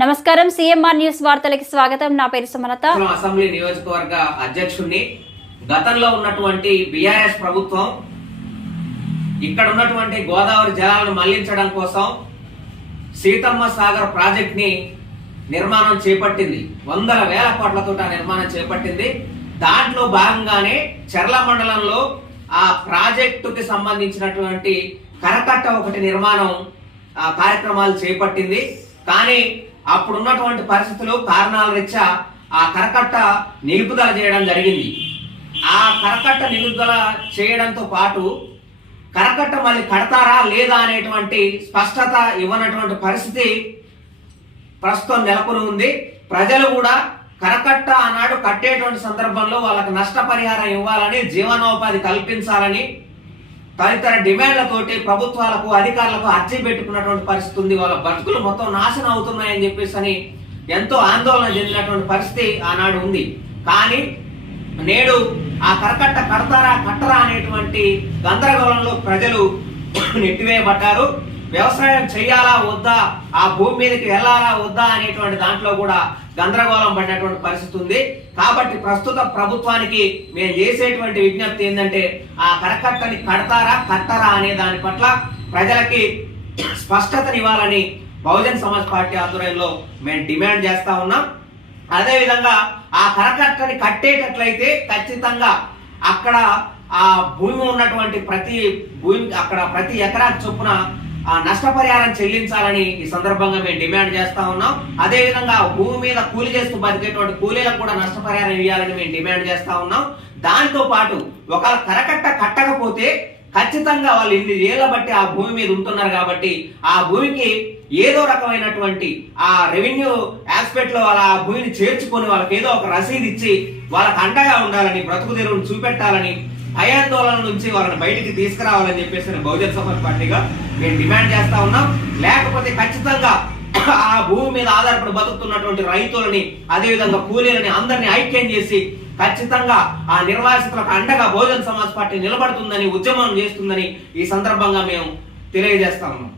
నమస్కారం CMR news వార్తలకు స్వాగతం. నా పేరు సుమలత. అసెంబ్లీ నియోజకవర్గ అధ్యక్షుడిని. గతంలో ఉన్నటువంటి బీఆర్ఎస్ ప్రభుత్వం ఇక్కడ ఉన్నటువంటి గోదావరి జలాలను మళ్లించడం కోసం సీతమ్మ సాగర్ ప్రాజెక్ట్ ని నిర్మాణం చేపట్టింది. వందల వేల కోట్లతో నిర్మాణం చేపట్టింది. దాంట్లో భాగంగానే చర్ల మండలంలో ఆ ప్రాజెక్టుకి సంబంధించినటువంటి కరకట్ట ఒకటి నిర్మాణం కార్యక్రమాలు చేపట్టింది. కానీ అప్పుడున్నటువంటి పరిస్థితులు కారణాల రీత్యా ఆ కరకట్ట నిలుపుదల చేయడం జరిగింది. ఆ కరకట్ట నిలుపుదల చేయడంతో పాటు కరకట్ట మళ్ళీ కడతారా లేదా అనేటువంటి స్పష్టత ఇవ్వనటువంటి పరిస్థితి ప్రస్తుతం నెలకొని ఉంది. ప్రజలు కూడా కరకట్ట ఆనాడు కట్టేటువంటి సందర్భంలో వాళ్ళకి నష్టపరిహారం ఇవ్వాలని, జీవనోపాధి కల్పించాలని తదితర డిమాండ్లతోటి ప్రభుత్వాలకు అధికారులకు అర్జీ పెట్టుకున్నటువంటి పరిస్థితి ఉంది. వాళ్ళ బతుకులు మొత్తం నాశనం అవుతున్నాయని చెప్పేసి అని ఎంతో ఆందోళన చెందినటువంటి పరిస్థితి ఆనాడు ఉంది. కానీ నేడు ఆ కరకట్ట కడతారా కట్టరా అనేటువంటి గందరగోళంలో ప్రజలు నెట్టివేయబడ్డారు. వ్యవసాయం చేయాలా వద్దా, ఆ భూమి మీదకి వెళ్ళాలా వద్దా అనేటువంటి దాంట్లో కూడా గందరగోళం పడినటువంటి పరిస్థితి ఉంది. కాబట్టి ప్రస్తుత ప్రభుత్వానికి మేము చేసేటువంటి విజ్ఞప్తి ఏంటంటే ఆ కరకట్టని కడతారా కట్టరా అనే దాని పట్ల ప్రజలకి స్పష్టతనివ్వాలని బహుజన్ సమాజ్ పార్టీ ఆధ్వర్యంలో మేము డిమాండ్ చేస్తా ఉన్నాం. అదేవిధంగా ఆ కరకట్టని కట్టేటట్లయితే ఖచ్చితంగా అక్కడ ఆ భూమి ఉన్నటువంటి ప్రతి ఎకరాకి చొప్పున ఆ నష్టపరిహారం చెల్లించాలని ఈ సందర్భంగా మేము డిమాండ్ చేస్తా ఉన్నాం. అదేవిధంగా భూమి మీద కూలి చేస్తూ బతికేటువంటి కూలీలకు కూడా నష్టపరిహారం ఇవ్వాలని మేము డిమాండ్ చేస్తా ఉన్నాం. దాంతో పాటు ఒకవేళ కరకట్ట కట్టకపోతే ఖచ్చితంగా వాళ్ళు ఇన్ని ఏళ్ల బట్టి ఆ భూమి మీద ఉంటున్నారు కాబట్టి ఆ భూమికి ఏదో రకమైనటువంటి ఆ రెవెన్యూ ఆస్పెక్ట్ లో వాళ్ళ ఆ భూమిని చేర్చుకొని వాళ్ళకి ఏదో ఒక రసీదు ఇచ్చి వాళ్ళకి అండగా ఉండాలని, బ్రతుకు తెరువును చూపెట్టాలని, భయాందోళన నుంచి వాళ్ళని బయటికి తీసుకురావాలని చెప్పేసి బహుజన్ సమాజ్ పార్టీగా మేము డిమాండ్ చేస్తా ఉన్నాం. లేకపోతే ఖచ్చితంగా ఆ భూమి మీద ఆధారపడి బతుకుతున్నటువంటి రైతులని, అదేవిధంగా కూలీలని అందరినీ ఐక్యం చేసి ఖచ్చితంగా ఆ నిర్వాసితులకు అండగా బహుజన్ సమాజ్ పార్టీ నిలబడుతుందని, ఉద్యమం చేస్తుందని ఈ సందర్భంగా మేము తెలియజేస్తా ఉన్నాం.